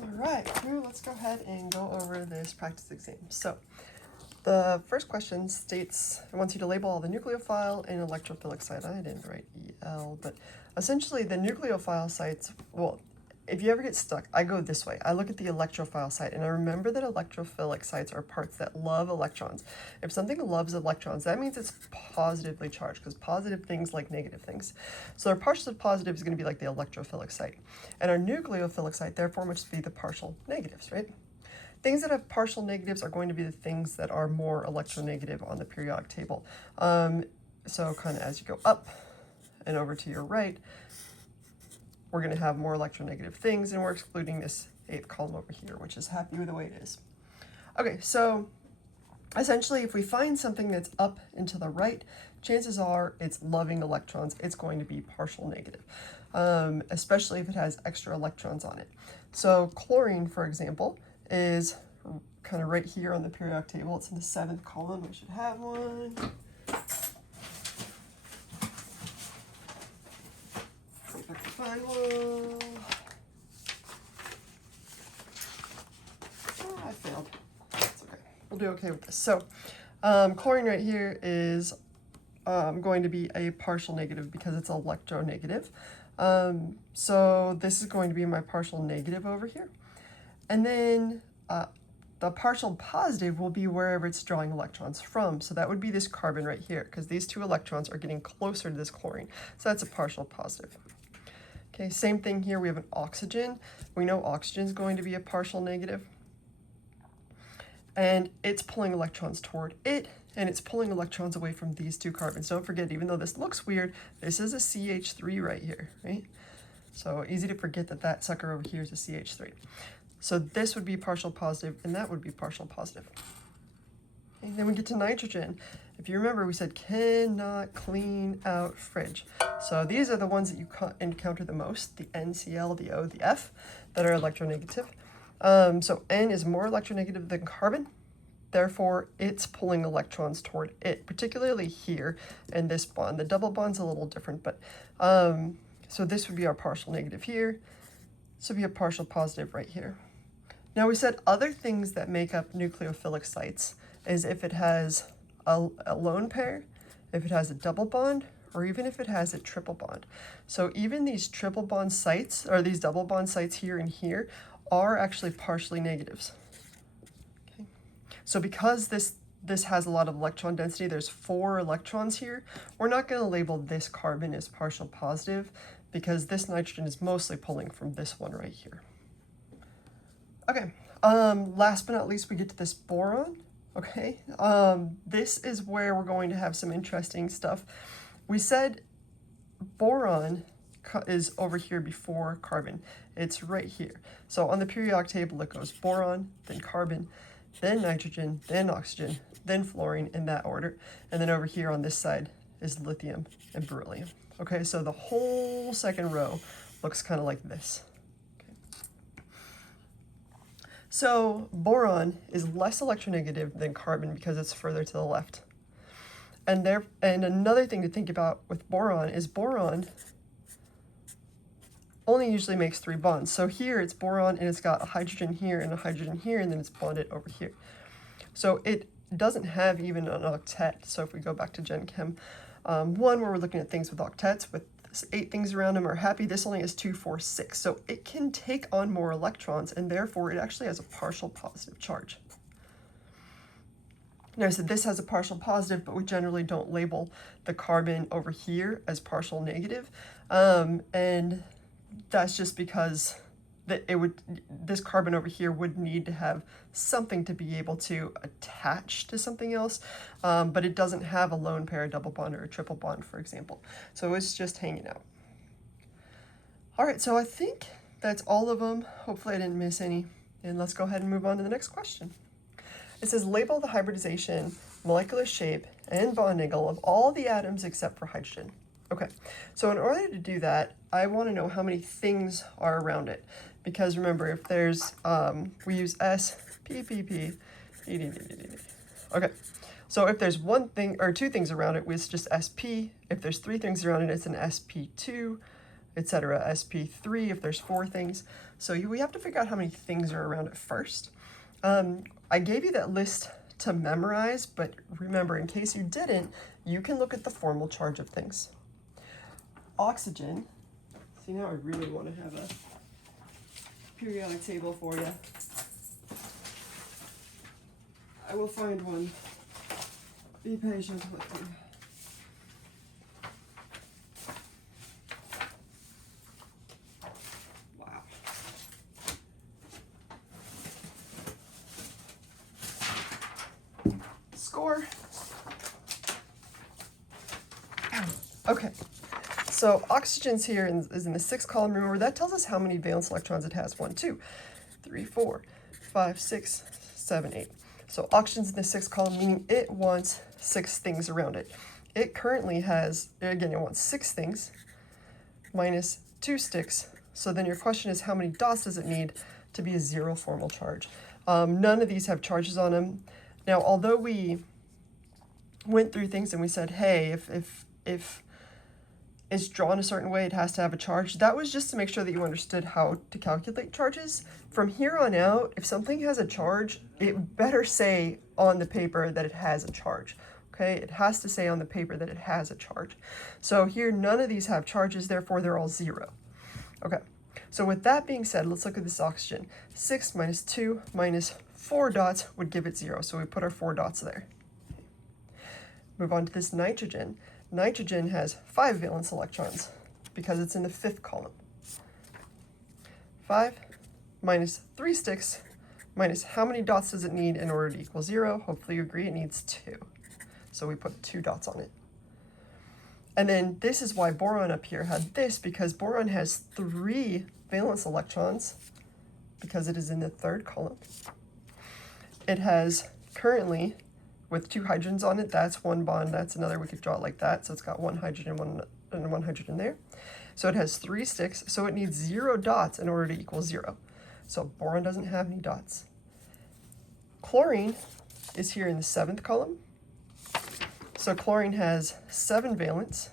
All right, let's go ahead and go over this practice exam. So the first question states, it wants you to label all the nucleophile and electrophilic sites. I didn't write EL, but essentially the nucleophile sites, well, if you ever get stuck, I go this way. I look at the electrophile site, and I remember that electrophilic sites are parts that love electrons. If something loves electrons, that means it's positively charged, because positive things like negative things. So our partial positive is going to be like the electrophilic site. And our nucleophilic site, therefore, must be the partial negatives, right? Things that have partial negatives are going to be the things that are more electronegative on the periodic table. So kind of as you go up and over to your right, we're going to have more electronegative things, and we're excluding this 8th column over here, which is happy with the way it is. Okay, so essentially if we find something that's up and to the right, chances are it's loving electrons. It's going to be partial negative, especially if it has extra electrons on it. So chlorine, for example, is kind of right here on the periodic table. It's in the 7th column. We should have one. See if I can find one. Oh, I failed. It's okay. We'll do okay with this. So chlorine right here is going to be a partial negative because it's electronegative. So this is going to be my partial negative over here. And then the partial positive will be wherever it's drawing electrons from. So that would be this carbon right here, because these two electrons are getting closer to this chlorine. So that's a partial positive. Okay, same thing here. We have an oxygen. We know oxygen is going to be a partial negative. And it's pulling electrons toward it, and it's pulling electrons away from these two carbons. Don't forget, even though this looks weird, this is a CH3 right here, right? So easy to forget that that sucker over here is a CH3. So this would be partial positive, and that would be partial positive. And then we get to nitrogen. If you remember, we said cannot clean out fridge. So these are the ones that you encounter the most, the NCl, the O, the F, that are electronegative. So N is more electronegative than carbon. Therefore, it's pulling electrons toward it, particularly here in this bond. The double bond's a little different, but so this would be our partial negative here. This would be a partial positive right here. Now we said other things that make up nucleophilic sites is if it has a lone pair, if it has a double bond, or even if it has a triple bond. So even these triple bond sites, or these double bond sites here and here, are actually partially negatives. Okay. So because this has a lot of electron density, there's 4 electrons here, we're not going to label this carbon as partial positive because this nitrogen is mostly pulling from this one right here. Okay, last but not least, we get to this boron. Okay, this is where we're going to have some interesting stuff. We said boron is over here before carbon. It's right here. So on the periodic table, it goes boron, then carbon, then nitrogen, then oxygen, then fluorine in that order. And then over here on this side is lithium and beryllium. Okay, so the whole second row looks kind of like this. So boron is less electronegative than carbon because it's further to the left. And another thing to think about with boron is boron only usually makes 3 bonds. So here it's boron and it's got a hydrogen here and a hydrogen here, and then it's bonded over here. So it doesn't have even an octet. So if we go back to Gen Chem 1, where we're looking at things with octets with 8 things around them are happy, this only has 2, 4, 6. So it can take on more electrons, and therefore it actually has a partial positive charge. Now I said this has a partial positive, but we generally don't label the carbon over here as partial negative. And that's just because this carbon over here would need to have something to be able to attach to something else, but it doesn't have a lone pair, a double bond, or a triple bond, for example. So it's just hanging out. All right, so I think that's all of them. Hopefully I didn't miss any. And let's go ahead and move on to the next question. It says label the hybridization, molecular shape, and bond angle of all the atoms except for hydrogen. Okay, so in order to do that, I want to know how many things are around it. Because remember, if there's, we use S, P, P, P, D, D, D, D, D. Okay, so if there's 1 thing or 2 things around it, it's just SP. If there's 3 things around it, it's an SP2. etc. sp3 if there's 4 things. So we have to figure out how many things are around it first. I gave you that list to memorize, but remember, in case you didn't, you can look at the formal charge of things. Oxygen, see now I really want to have a periodic table for you. I will find one. Be patient with me. Wow. Score. Okay, so oxygen's here is in the 6th column. Remember, that tells us how many valence electrons it has. 1, 2, 3, 4, 5, 6, 7, 8. So oxygen's in the 6th column, meaning it wants 6 things around it. It currently has, again, it wants 6 things minus 2 sticks. So then your question is, how many dots does it need to be a 0 formal charge? None of these have charges on them. Now, although we went through things and we said, hey, if it's drawn a certain way, it has to have a charge. That was just to make sure that you understood how to calculate charges. From here on out, if something has a charge, it better say on the paper that it has a charge. Okay, it has to say on the paper that it has a charge. So here, none of these have charges, therefore they're all 0. Okay, so with that being said, let's look at this oxygen. 6 minus 2 minus 4 dots would give it 0, so we put our 4 dots there. Move on to this nitrogen. Nitrogen has 5 valence electrons because it's in the 5th column. 5 minus 3 sticks minus how many dots does it need in order to equal 0? Hopefully you agree it needs 2. So we put 2 dots on it. And then this is why boron up here had this, because boron has 3 valence electrons because it is in the 3rd column. It has currently, with 2 hydrogens on it, that's 1 bond, that's another, we could draw it like that. So it's got 1 hydrogen and one hydrogen there. So it has 3 sticks, so it needs 0 dots in order to equal 0. So boron doesn't have any dots. Chlorine is here in the 7th column. So chlorine has 7 valence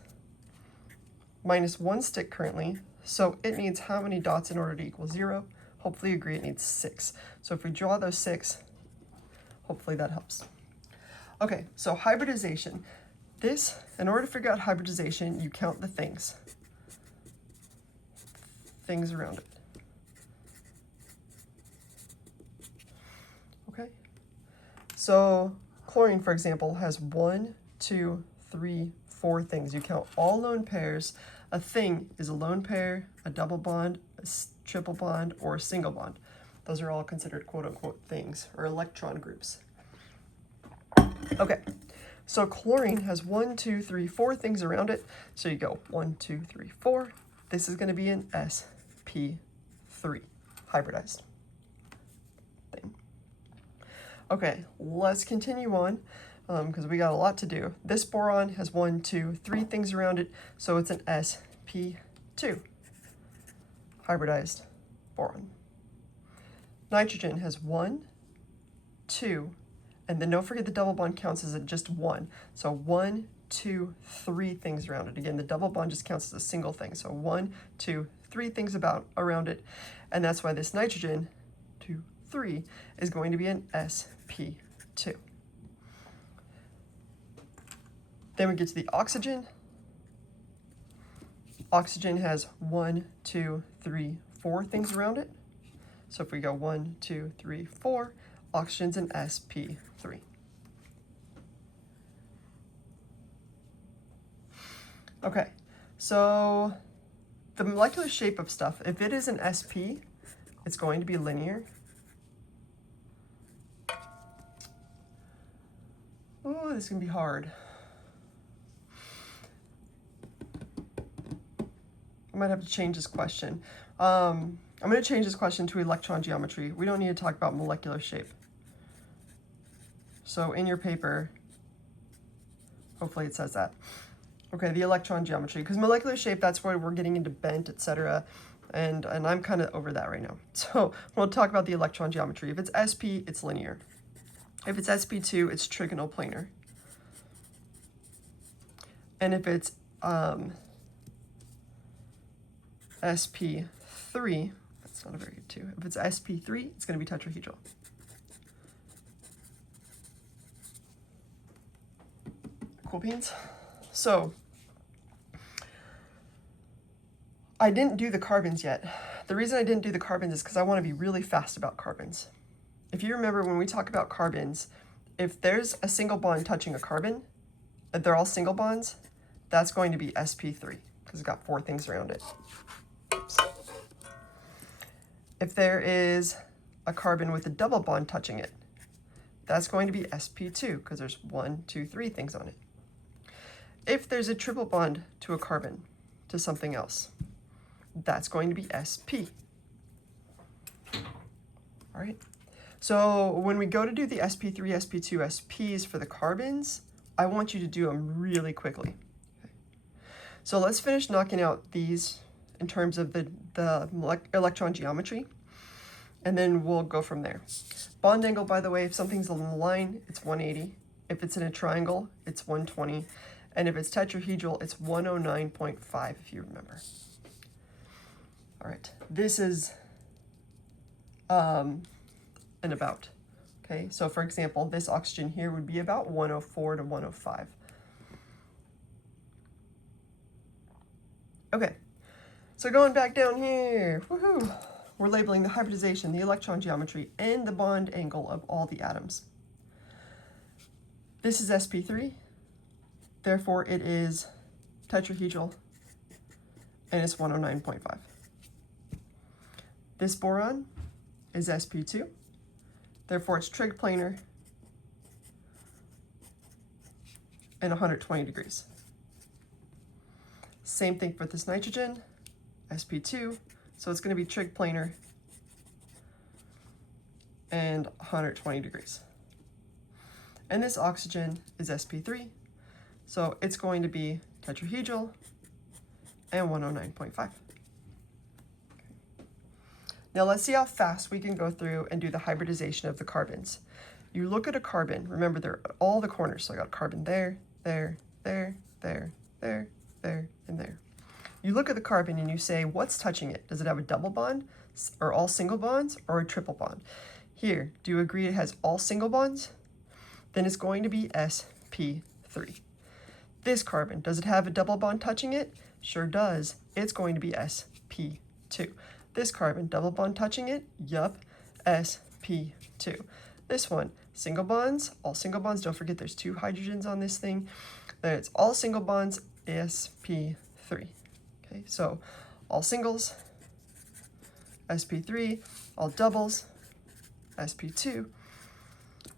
minus 1 stick currently. So it needs how many dots in order to equal 0? Hopefully you agree it needs 6. So if we draw those 6, hopefully that helps. Okay, so hybridization. This, in order to figure out hybridization, you count the things around it. Okay, so chlorine, for example, has 1, 2, 3, 4 things. You count all lone pairs. A thing is a lone pair, a double bond, a triple bond, or a single bond. Those are all considered quote-unquote things, or electron groups. Okay, so chlorine has 1, 2, 3, 4 things around it. So you go 1, 2, 3, 4. This is going to be an sp3, hybridized thing. Okay, let's continue on because we got a lot to do. This boron has 1, 2, 3 things around it, so it's an sp2, hybridized boron. Nitrogen has 1, 2, and then don't forget the double bond counts as just 1. So 1, 2, 3 things around it. Again, the double bond just counts as a single thing. So 1, 2, 3 things around it. And that's why this nitrogen, 2, 3, is going to be an sp2. Then we get to the oxygen. Oxygen has 1, 2, 3, 4 things around it. So if we go 1, 2, 3, 4, oxygen's an sp3. Okay, so the molecular shape of stuff, if it is an sp, it's going to be linear. Oh, this is going to be hard. I might have to change this question. I'm going to change this question to electron geometry. We don't need to talk about molecular shape. So in your paper, hopefully it says that. Okay, the electron geometry, because molecular shape, that's where we're getting into bent, etc. And I'm kind of over that right now. So we'll talk about the electron geometry. If it's sp, it's linear. If it's sp2, it's trigonal planar. And if it's sp3, that's not a very good 2. If it's sp3, it's going to be tetrahedral. Cool beans? So, I didn't do the carbons yet. The reason I didn't do the carbons is because I want to be really fast about carbons. If you remember when we talk about carbons, if there's a single bond touching a carbon, if they're all single bonds, that's going to be sp3 because it's got 4 things around it. Oops. If there is a carbon with a double bond touching it, that's going to be sp2 because there's 1, 2, 3 things on it. If there's a triple bond to a carbon, to something else, that's going to be sp. All right. So when we go to do the sp3, sp2, sps for the carbons, I want you to do them really quickly. Okay. So let's finish knocking out these in terms of the electron geometry, and then we'll go from there. Bond angle, by the way, if something's on the line, it's 180. If it's in a triangle, it's 120. And if it's tetrahedral, it's 109.5, if you remember. All right, this is an about. Okay, so for example, this oxygen here would be about 104 to 105. Okay, so going back down here, woohoo! We're labeling the hybridization, the electron geometry, and the bond angle of all the atoms. This is sp3. Therefore, it is tetrahedral, and it's 109.5. This boron is sp2. Therefore, it's trig planar and 120 degrees. Same thing for this nitrogen, sp2. So it's going to be trig planar and 120 degrees. And this oxygen is sp3. So it's going to be tetrahedral and 109.5. Now let's see how fast we can go through and do the hybridization of the carbons. You look at a carbon, remember they're at all the corners. So I got a carbon there, there, there, there, there, there, and there. You look at the carbon and you say, what's touching it? Does it have a double bond, or all single bonds, or a triple bond? Here, do you agree it has all single bonds? Then it's going to be sp3. This carbon, does it have a double bond touching it? Sure does. It's going to be sp2. This carbon, double bond touching it? Yup, sp2. This one, single bonds, all single bonds. Don't forget there's 2 hydrogens on this thing. Then it's all single bonds, sp3. Okay, so all singles, sp3, all doubles, sp2,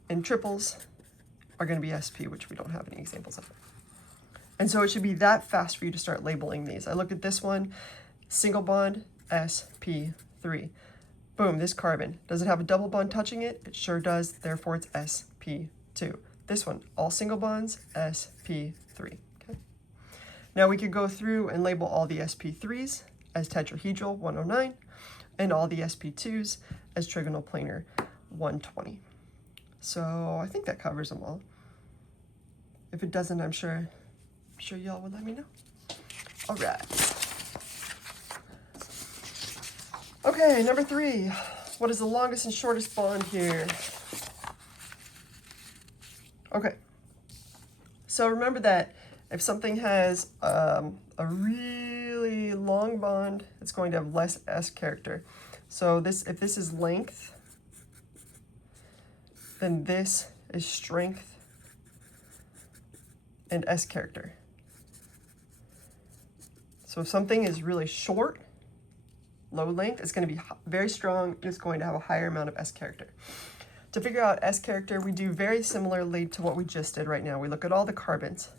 and triples are going to be sp, which we don't have any examples of. And so it should be that fast for you to start labeling these. I look at this one, single bond, sp3. Boom, this carbon. Does it have a double bond touching it? It sure does, therefore it's sp2. This one, all single bonds, sp3. Okay. Now we could go through and label all the sp3s as tetrahedral, 109, and all the sp2s as trigonal planar, 120. So I think that covers them all. If it doesn't, I'm sure y'all would let me know. All right. Okay, number 3. What is the longest and shortest bond here? Okay. So remember that if something has a really long bond, it's going to have less S character. So if this is length, then this is strength and S character. So if something is really short, low length, it's going to be very strong, and it's going to have a higher amount of S character. To figure out S character, we do very similarly to what we just did right now. We look at all the carbons.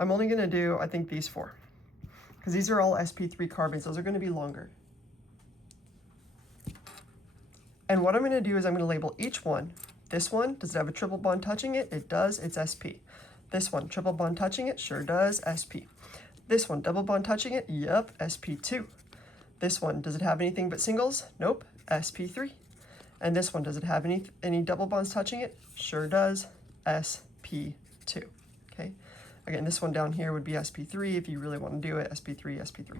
I'm only going to do, I think, these 4, because these are all sp3 carbons. Those are going to be longer. And what I'm going to do is I'm going to label each one. This one, does it have a triple bond touching it? It does, it's sp. This one, triple bond touching it? Sure does, sp. This one, double bond touching it? Yep, sp2. This one, does it have anything but singles? Nope, sp3. And this one, does it have any double bonds touching it? Sure does, sp2. Okay. Again, this one down here would be sp3 if you really want to do it, sp3, sp3.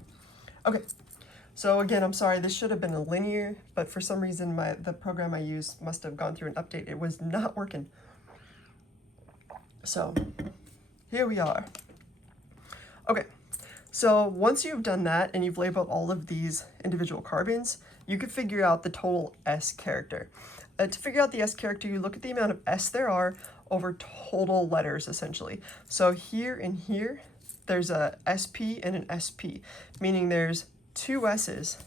Okay, so again, I'm sorry, this should have been a linear, but for some reason the program I used must have gone through an update. It was not working. So here we are. Okay, so once you've done that and you've labeled all of these individual carbons, you can figure out the total S character. To figure out the S character, you look at the amount of S there are over total letters, essentially. So here and here, there's a SP and an SP, meaning there's 2 S's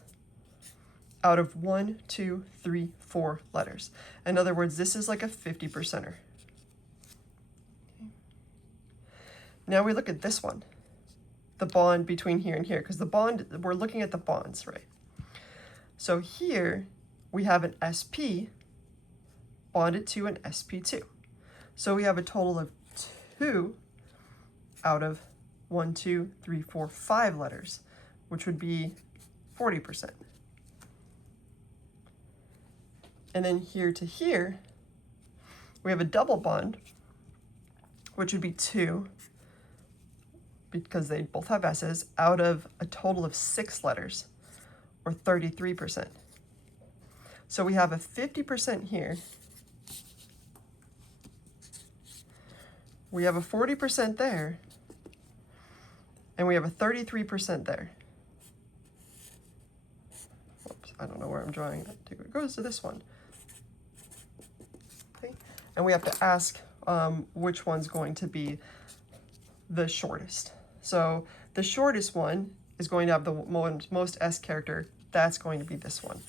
out of 1, 2, 3, 4 letters. In other words, this is like a 50%er. Now we look at this one, the bond between here and here, because the bond, we're looking at the bonds, right? So here we have an SP bonded to an sp2. So we have a total of 2 out of 1, 2, 3, 4, 5 letters, which would be 40%. And then here to here, we have a double bond, which would be 2, because they both have S's, out of a total of 6 letters, or 33%. So we have a 50% here. We have a 40% there, and we have a 33% there. Oops, I don't know where I'm drawing that to. It goes to this one. Okay, and we have to ask which one's going to be the shortest. So the shortest one is going to have the most S character. That's going to be this one.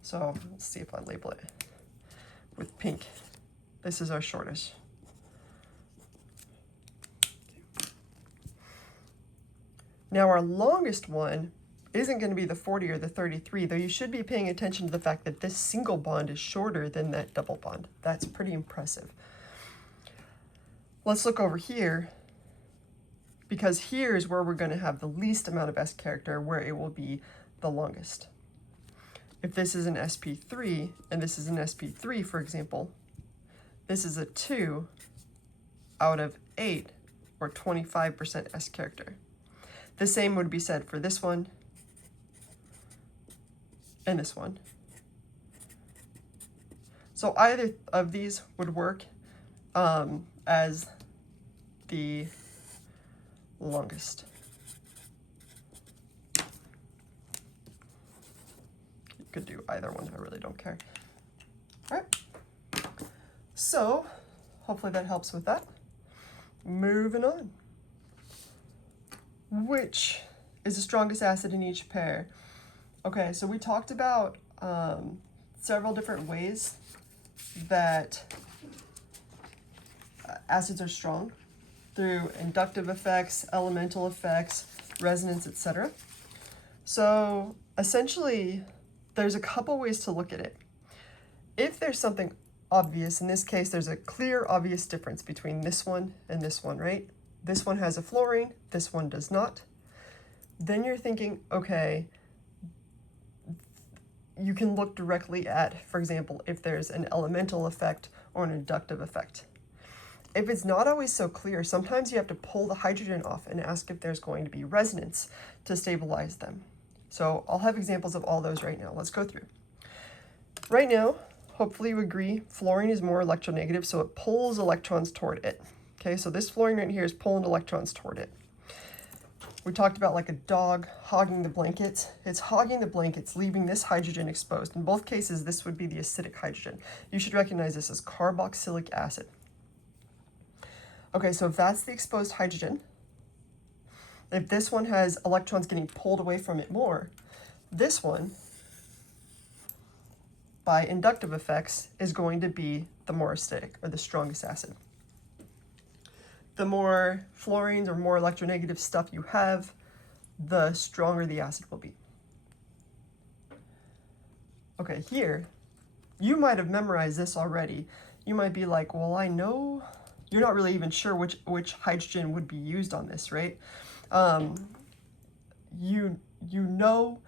So let's see if I label it with pink. This is our shortest. Now our longest one isn't going to be the 40 or the 33, though you should be paying attention to the fact that this single bond is shorter than that double bond. That's pretty impressive. Let's look over here, because here is where we're going to have the least amount of S character, where it will be the longest. If this is an sp3 and this is an sp3, for example, this is a 2 out of 8, or 25% S character. The same would be said for this one and this one. So either of these would work as the longest. You could do either one, I really don't care. All right, so hopefully that helps with that. Moving on. Which is the strongest acid in each pair? Okay, so we talked about several different ways that acids are strong, through inductive effects, elemental effects, resonance, etc. So essentially, there's a couple ways to look at it. If there's something obvious, in this case, there's a clear, obvious difference between this one and this one, right? This one has a fluorine, this one does not. Then you're thinking, okay, you can look directly at, for example, if there's an elemental effect or an inductive effect. If it's not always so clear, sometimes you have to pull the hydrogen off and ask if there's going to be resonance to stabilize them. So I'll have examples of all those right now. Let's go through. Right now, hopefully you agree, fluorine is more electronegative, so it pulls electrons toward it. Okay, so this fluorine right here is pulling electrons toward it. We talked about like a dog hogging the blankets. It's hogging the blankets, leaving this hydrogen exposed. In both cases, this would be the acidic hydrogen. You should recognize this as carboxylic acid. Okay, so if that's the exposed hydrogen, if this one has electrons getting pulled away from it more, this one, by inductive effects, is going to be the more acidic, or the strongest acid. The more fluorines or more electronegative stuff you have, the stronger the acid will be. Okay, here, you might have memorized this already. You might be like, well, I know, you're not really even sure which hydrogen would be used on this, right? You know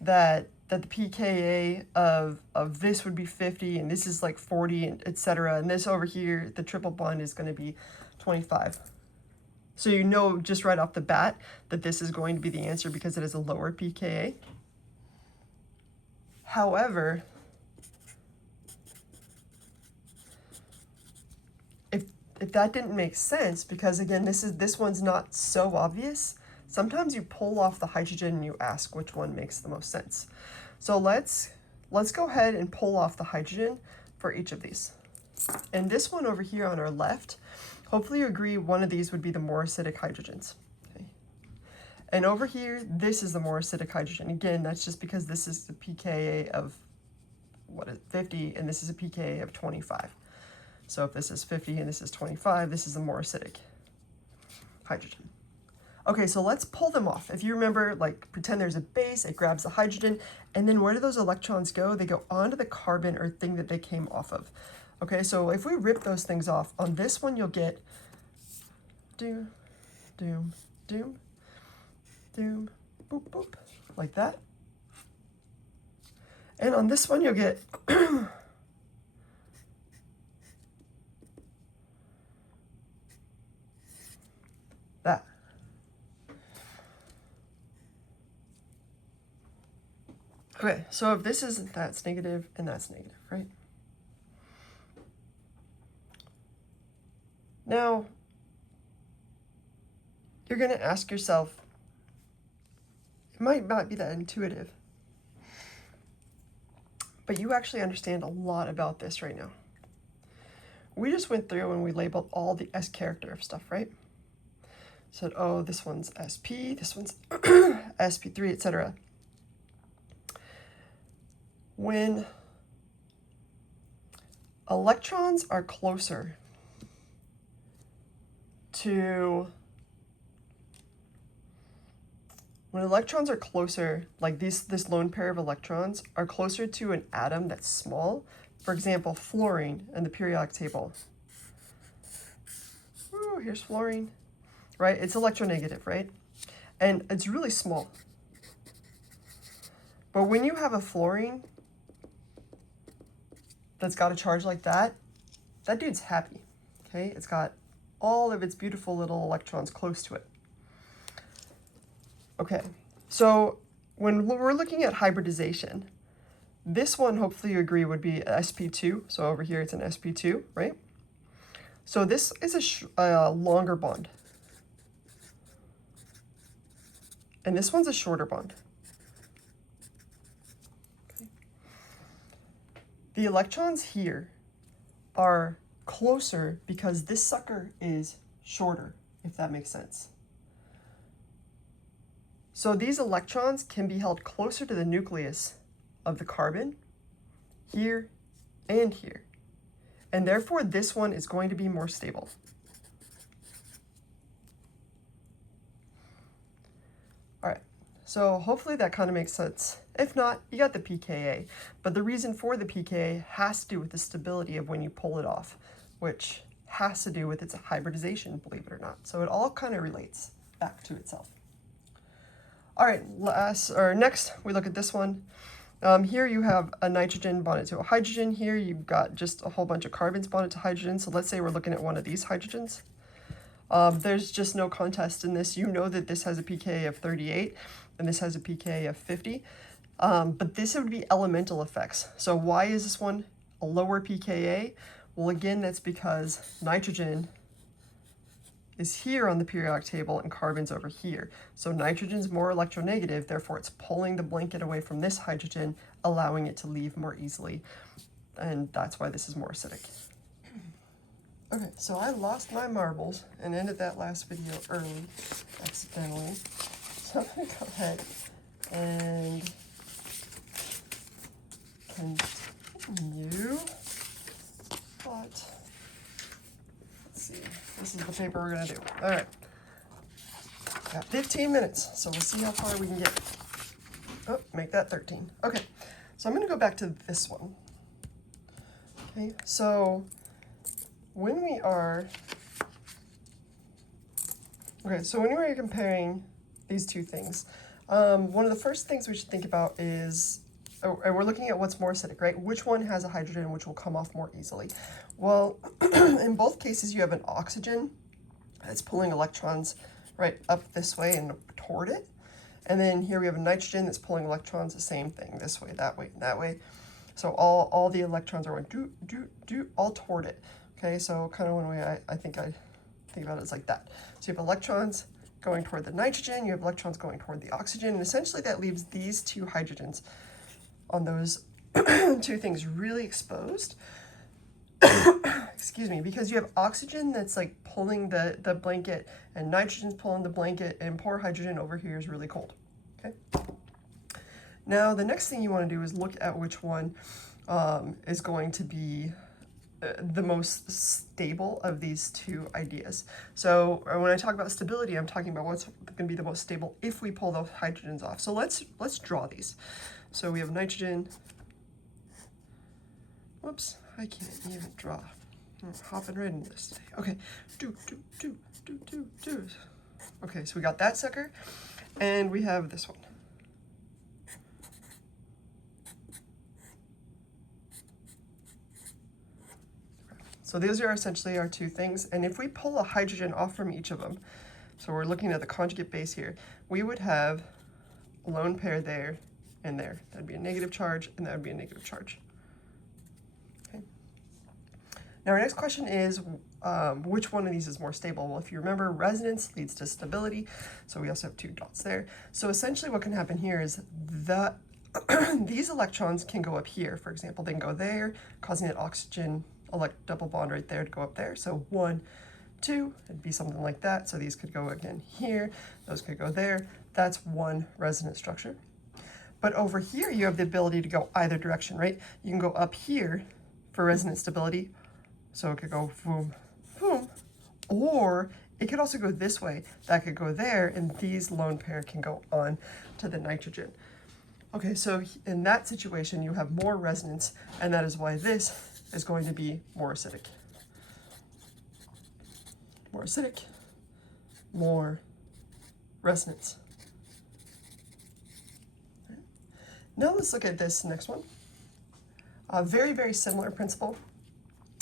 that the pKa of this would be 50, and this is like 40, and etc. And this over here, the triple bond is going to be 25. So you know just right off the bat that this is going to be the answer because it is a lower pKa. However, if that didn't make sense, because again, this one's not so obvious, sometimes you pull off the hydrogen and you ask which one makes the most sense. So let's go ahead and pull off the hydrogen for each of these. And this one over here on our left, hopefully you agree one of these would be the more acidic hydrogens. Okay. And over here, this is the more acidic hydrogen. Again, that's just because this is the pKa of 50 and this is a pKa of 25. So if this is 50 and this is 25, this is the more acidic hydrogen. Okay, so let's pull them off. If you remember, like pretend there's a base, it grabs the hydrogen, and then where do those electrons go? They go onto the carbon or thing that they came off of. Okay, so if we rip those things off, on this one you'll get doom, doom, doom, doom, boop, boop, like that. And on this one you'll get that. Okay, so if this is, that's negative and that's negative, right? Now, you're going to ask yourself, it might not be that intuitive, but you actually understand a lot about this right now. We just went through and we labeled all the S character of stuff, right? Said, oh, this one's SP, this one's SP3, etc. When electrons are closer like this lone pair of electrons are closer to an atom that's small, for example, fluorine in the periodic table. Ooh, here's fluorine, right? It's electronegative, right? And it's really small. But when you have a fluorine that's got a charge like that, that dude's happy, okay? It's got all of its beautiful little electrons close to it. Okay, so when we're looking at hybridization, this one, hopefully you agree, would be sp2. So over here it's an sp2, right? So this is a longer bond. And this one's a shorter bond. Okay. The electrons here are closer because this sucker is shorter, if that makes sense. So these electrons can be held closer to the nucleus of the carbon, here and here. And therefore this one is going to be more stable. All right, so hopefully that kind of makes sense. If not, you got the pKa. But the reason for the pKa has to do with the stability of when you pull it off, which has to do with its hybridization, believe it or not. So it all kind of relates back to itself. All right, next we look at this one. Here you have a nitrogen bonded to a hydrogen. Here you've got just a whole bunch of carbons bonded to hydrogen. So let's say we're looking at one of these hydrogens. There's just no contest in this. You know that this has a pKa of 38 and this has a pKa of 50. But this would be elemental effects. So why is this one a lower pKa? Well, again, that's because nitrogen is here on the periodic table and carbon's over here. So nitrogen's more electronegative, therefore it's pulling the blanket away from this hydrogen, allowing it to leave more easily. And that's why this is more acidic. Okay, so I lost my marbles and ended that last video early, accidentally. So I'm gonna go ahead and continue. But let's see, this is the paper we're gonna do. All right, got 15 minutes, so we'll see how far we can get. Oh, make that 13. Okay, so I'm gonna go back to this one. Okay, so when we are comparing these two things, one of the first things we should think about is, we're looking at what's more acidic, right? Which one has a hydrogen which will come off more easily? Well, in both cases you have an oxygen It's pulling electrons right up this way and toward it. And then here we have a nitrogen that's pulling electrons the same thing, this way, that way, and that way. So all the electrons are going all toward it. Okay, so kind of one way I think about it is like that. So you have electrons going toward the nitrogen, you have electrons going toward the oxygen, and essentially that leaves these two hydrogens on those two things really exposed. Excuse me, because you have oxygen that's like pulling the blanket and nitrogen's pulling the blanket, and poor hydrogen over here is really cold. Okay. Now the next thing you want to do is look at which one is going to be the most stable of these two ideas. So when I talk about stability, I'm talking about what's going to be the most stable if we pull those hydrogens off. So let's draw these. So we have nitrogen. Whoops, I can't even draw. I'm hopping right into this today. Okay, do. Okay, so we got that sucker, and we have this one. So those are essentially our two things, and if we pull a hydrogen off from each of them, so we're looking at the conjugate base here, we would have a lone pair there and there. That'd be a negative charge, and that would be a negative charge. Okay. Now our next question is, which one of these is more stable? Well, if you remember, resonance leads to stability, so we also have two dots there. So essentially what can happen here is that these electrons can go up here, for example. They can go there, causing that oxygen double bond right there to go up there. So 1, 2, it'd be something like that. So these could go again here, those could go there. That's one resonance structure. But over here, you have the ability to go either direction, right? You can go up here for resonance stability. So it could go boom, boom, or it could also go this way. That could go there, and these lone pair can go on to the nitrogen. Okay, so in that situation, you have more resonance, and that is why this is going to be more acidic. More acidic, more resonance. Now let's look at this next one. A very, very similar principle.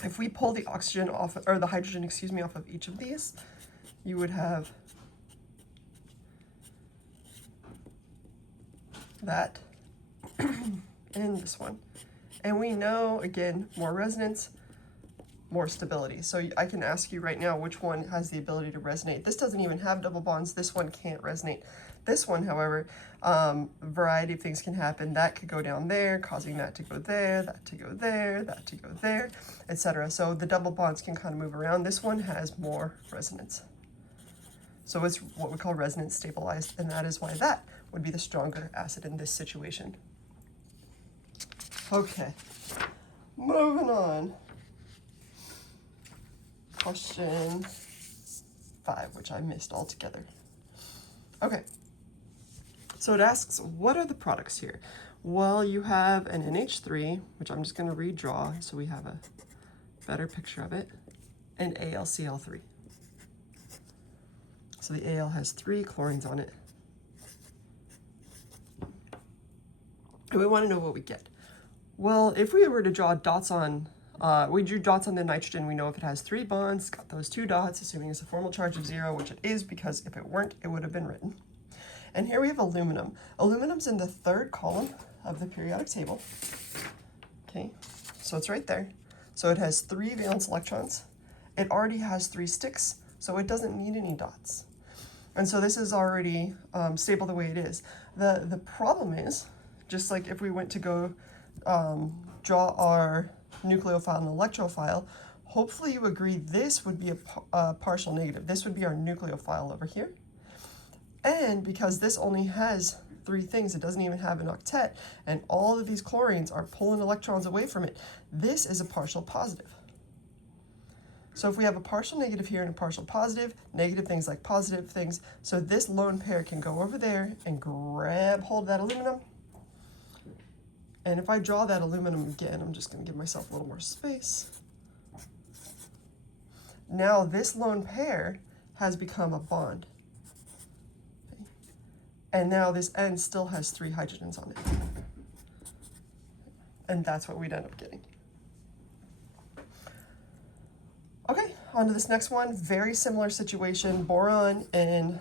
If we pull the oxygen off, or the hydrogen, excuse me, off of each of these, you would have that and this one. And we know, again, more resonance, more stability. So I can ask you right now which one has the ability to resonate. This doesn't even have double bonds. This one can't resonate. This one, however, a variety of things can happen. That could go down there, causing that to go there, that to go there, that to go there, etc. So the double bonds can kind of move around. This one has more resonance. So it's what we call resonance stabilized, and that is why that would be the stronger acid in this situation. Okay, moving on. Question 5, which I missed altogether. Okay, so it asks, what are the products here? Well, you have an NH3, which I'm just going to redraw so we have a better picture of it, and AlCl3. So the Al has 3 chlorines on it. And we want to know what we get. Well, if we were to draw dots on, we drew dots on the nitrogen, we know if it has 3 bonds, it's got those 2 dots, assuming it's a formal charge of 0, which it is, because if it weren't, it would have been written. And here we have aluminum. Aluminum's in the 3rd column of the periodic table. Okay, so it's right there. So it has 3 valence electrons. It already has 3 sticks, so it doesn't need any dots. And so this is already stable the way it is. The problem is, just like if we went to go draw our nucleophile and electrophile, hopefully you agree this would be a partial negative. This would be our nucleophile over here. And because this only has 3 things, it doesn't even have an octet, and all of these chlorines are pulling electrons away from it, this is a partial positive. So if we have a partial negative here and a partial positive, negative things like positive things, so this lone pair can go over there and grab hold of that aluminum. And if I draw that aluminum again, I'm just going to give myself a little more space. Now this lone pair has become a bond. Okay. And now this end still has 3 hydrogens on it. And that's what we'd end up getting. Okay, on to this next one. Very similar situation. Boron and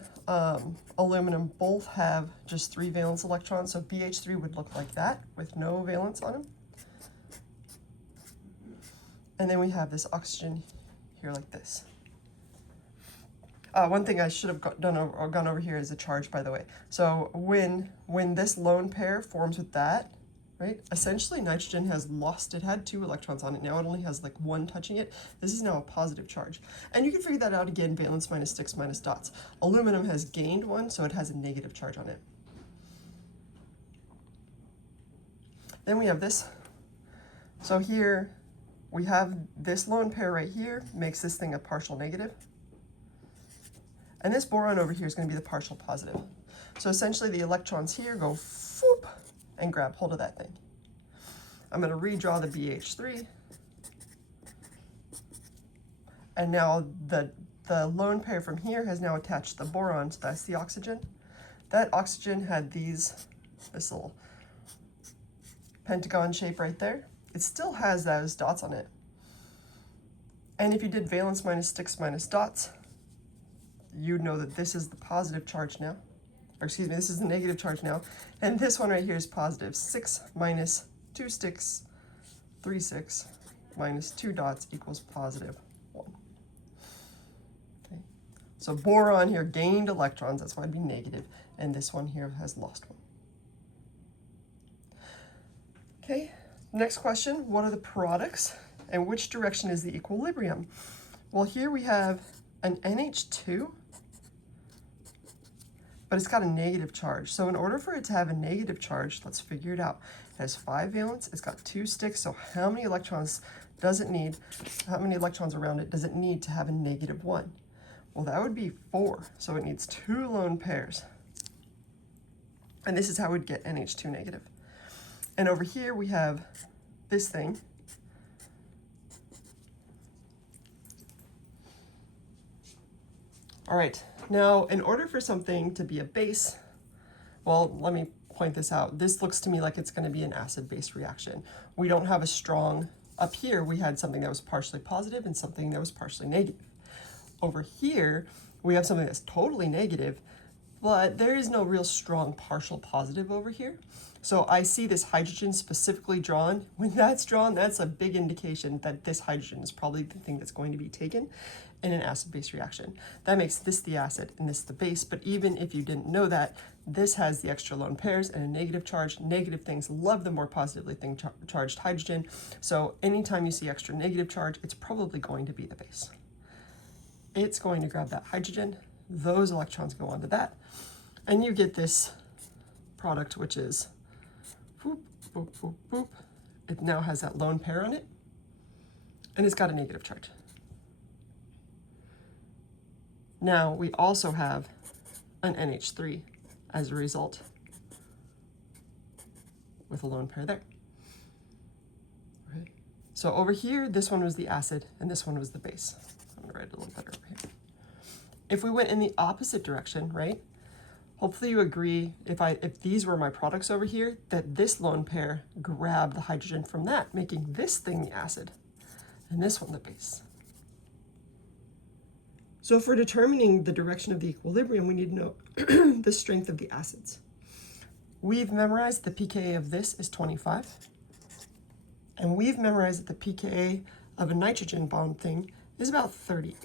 aluminum both have just 3 valence electrons, so BH3 would look like that with no valence on them. And then we have this oxygen here like this. One thing I should have gone over here is the charge, by the way. So when this lone pair forms with that, right, essentially nitrogen has lost, it had 2 electrons on it, now it only has like 1 touching it. This is now a positive charge. And you can figure that out again, valence minus sticks minus dots. Aluminum has gained 1, so it has a negative charge on it. Then we have this. So here we have this lone pair right here, makes this thing a partial negative. And this boron over here is going to be the partial positive. So essentially the electrons here go whoop, and grab hold of that thing. I'm going to redraw the BH3. And now the lone pair from here has now attached the boron, so that's the oxygen. That oxygen had this little pentagon shape right there. It still has those dots on it. And if you did valence minus sticks minus dots, you'd know that this is the positive charge now. Or excuse me, this is the negative charge now. And this one right here is positive. 6 minus 2 sticks, 3 6 minus 2 dots equals positive 1. Okay. So boron here gained electrons, that's why it'd be negative. And this one here has lost 1. Okay, next question, what are the products and which direction is the equilibrium? Well, here we have an NH2, but it's got a negative charge. So in order for it to have a negative charge, let's figure it out. It has 5 valence, it's got 2 sticks, so how many electrons does it need, how many electrons around it does it need to have a negative 1? Well, that would be 4, so it needs 2 lone pairs. And this is how we'd get NH2 negative. And over here we have this thing. All right, now in order for something to be a base, well, let me point this out. This looks to me like it's going to be an acid-base reaction. We don't have a strong, up here we had something that was partially positive and something that was partially negative. Over here, we have something that's totally negative, but there is no real strong partial positive over here. So I see this hydrogen specifically drawn. When that's drawn, that's a big indication that this hydrogen is probably the thing that's going to be taken in an acid-base reaction. That makes this the acid and this the base, but even if you didn't know that, this has the extra lone pairs and a negative charge. Negative things love the more positively charged hydrogen, so anytime you see extra negative charge, it's probably going to be the base. It's going to grab that hydrogen, those electrons go onto that, and you get this product, which is boop, boop, boop, boop. It now has that lone pair on it, and it's got a negative charge. Now we also have an NH3 as a result with a lone pair there. Right. So over here, this one was the acid and this one was the base. I'm gonna write it a little better over here. If we went in the opposite direction, right? Hopefully you agree, if these were my products over here, that this lone pair grabbed the hydrogen from that, making this thing the acid and this one the base. So if we're determining the direction of the equilibrium, we need to know the strength of the acids. We've memorized the pKa of this is 25. And we've memorized that the pKa of a nitrogen bond thing is about 38.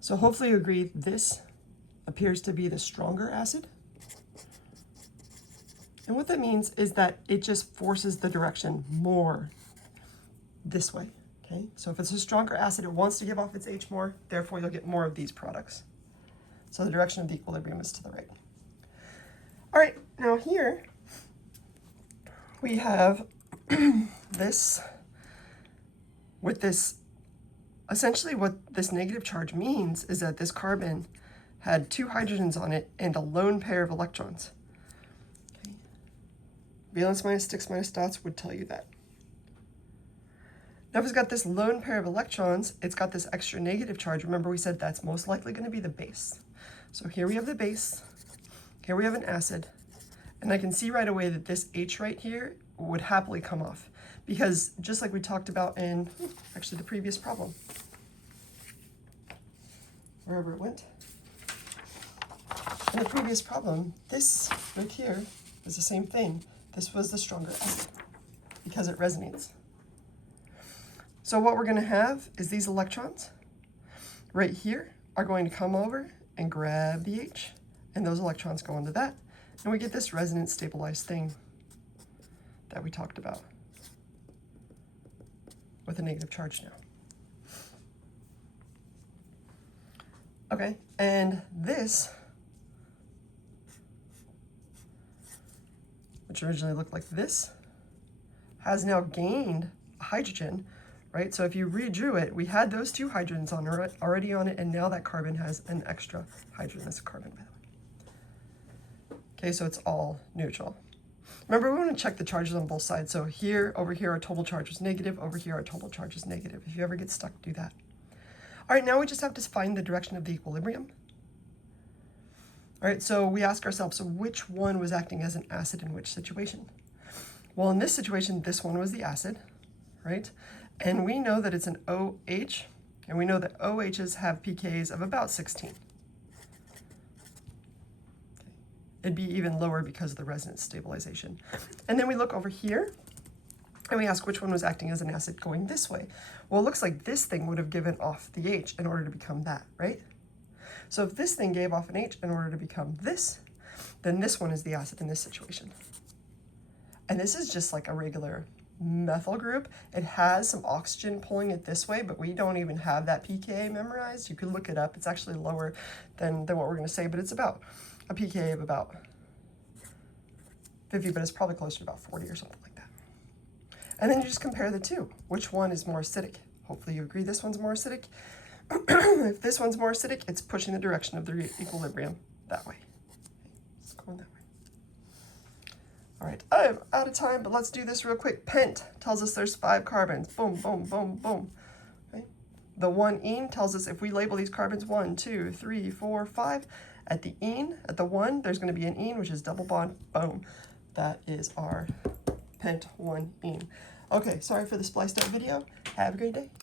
So hopefully you agree this appears to be the stronger acid. And what that means is that it just forces the direction more this way. Okay, so if it's a stronger acid, it wants to give off its H more, therefore you'll get more of these products. So the direction of the equilibrium is to the right. All right, now here we have this, with this, essentially what this negative charge means is that this carbon had 2 hydrogens on it and a lone pair of electrons. Okay. Valence minus sticks minus dots would tell you that. Now if it's got this lone pair of electrons, it's got this extra negative charge. Remember we said that's most likely going to be the base. So here we have the base, here we have an acid, and I can see right away that this H right here would happily come off Because just like we talked about in actually the previous problem, wherever it went, in the previous problem, this right here is the same thing. This was the stronger acid because it resonates. So what we're going to have is these electrons right here are going to come over and grab the H, and those electrons go into that, and we get this resonance stabilized thing that we talked about with a negative charge now. Okay, and this, which originally looked like this, has now gained a hydrogen, right? So if you redrew it, we had those two hydrogens on already on it, and now that carbon has an extra hydrogen. That's a carbon, by the way. Okay, so it's all neutral. Remember, we want to check the charges on both sides. So here, over here, our total charge is negative. Over here, our total charge is negative. If you ever get stuck, do that. All right, now we just have to find the direction of the equilibrium. All right, so we ask ourselves, so which one was acting as an acid in which situation? Well, in this situation, this one was the acid, right? And we know that it's an OH, and we know that OHs have pKs of about 16. It'd be even lower because of the resonance stabilization. And then we look over here, and we ask which one was acting as an acid going this way. Well, it looks like this thing would have given off the H in order to become that, right? So if this thing gave off an H in order to become this, then this one is the acid in this situation. And this is just like a regular methyl group. It has some oxygen pulling it this way, but we don't even have that pKa memorized. You could look it up. It's actually lower than what we're going to say, but it's about a pKa of about 50, but it's probably closer to about 40 or something like that. And then you just compare the two. Which one is more acidic? Hopefully you agree this one's more acidic. If this one's more acidic, it's pushing the direction of the equilibrium that way. It's going that way. All right, I'm out of time, but let's do this real quick. Pent tells us there's 5 carbons. Boom, boom, boom, boom. Okay. The 1-ene tells us if we label these carbons 1, 2, 3, 4, 5, at the ene, at the 1, there's going to be an ene, which is double bond. Boom. That is our pent 1-ene. Okay, sorry for the spliced up video. Have a great day.